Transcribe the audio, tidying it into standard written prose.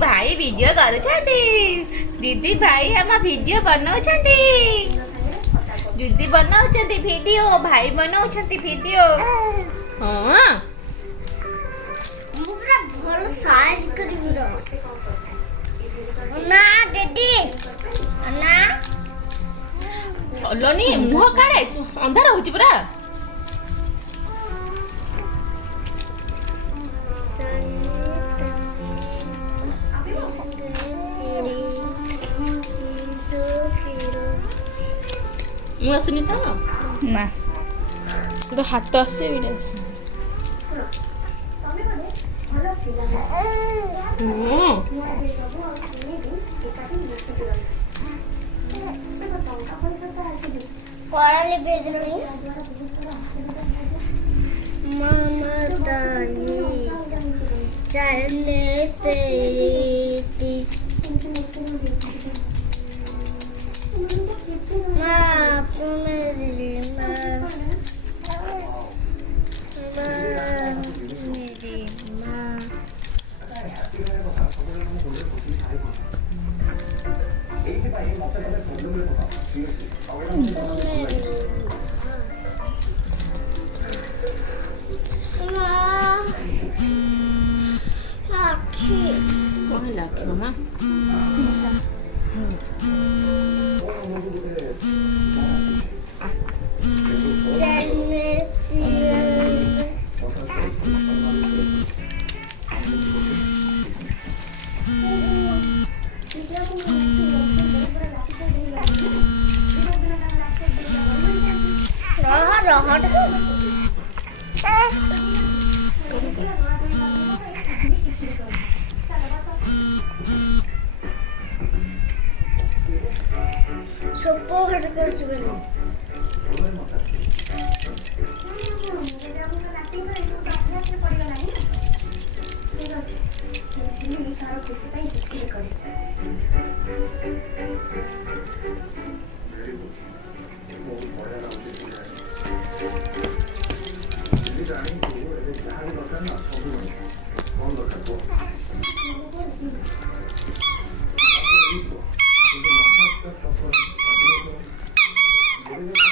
भाई वीडियो करुछंती दीदी भाई हम वीडियो बनाउछंती दीदी बनाउछंती वीडियो भाई बनाउछंती वीडियो हां मुरा भल साइज करी ना दीदी ना चलोनी मुह काढे अंधार होची पुरा ମୁଁ ଆସିନି ତ ନା ତ ହାତ ଆସେ ଏଇଟା ଆସେ कोराली बेदरुनी मामा दानी चलने तेरी माँ तूने मेरी माँ मेरी माँ କଣ ଲାଗିବ ମା ଛୋପ ଘଟ କରୁଛୁ ବୋଲି Thank you.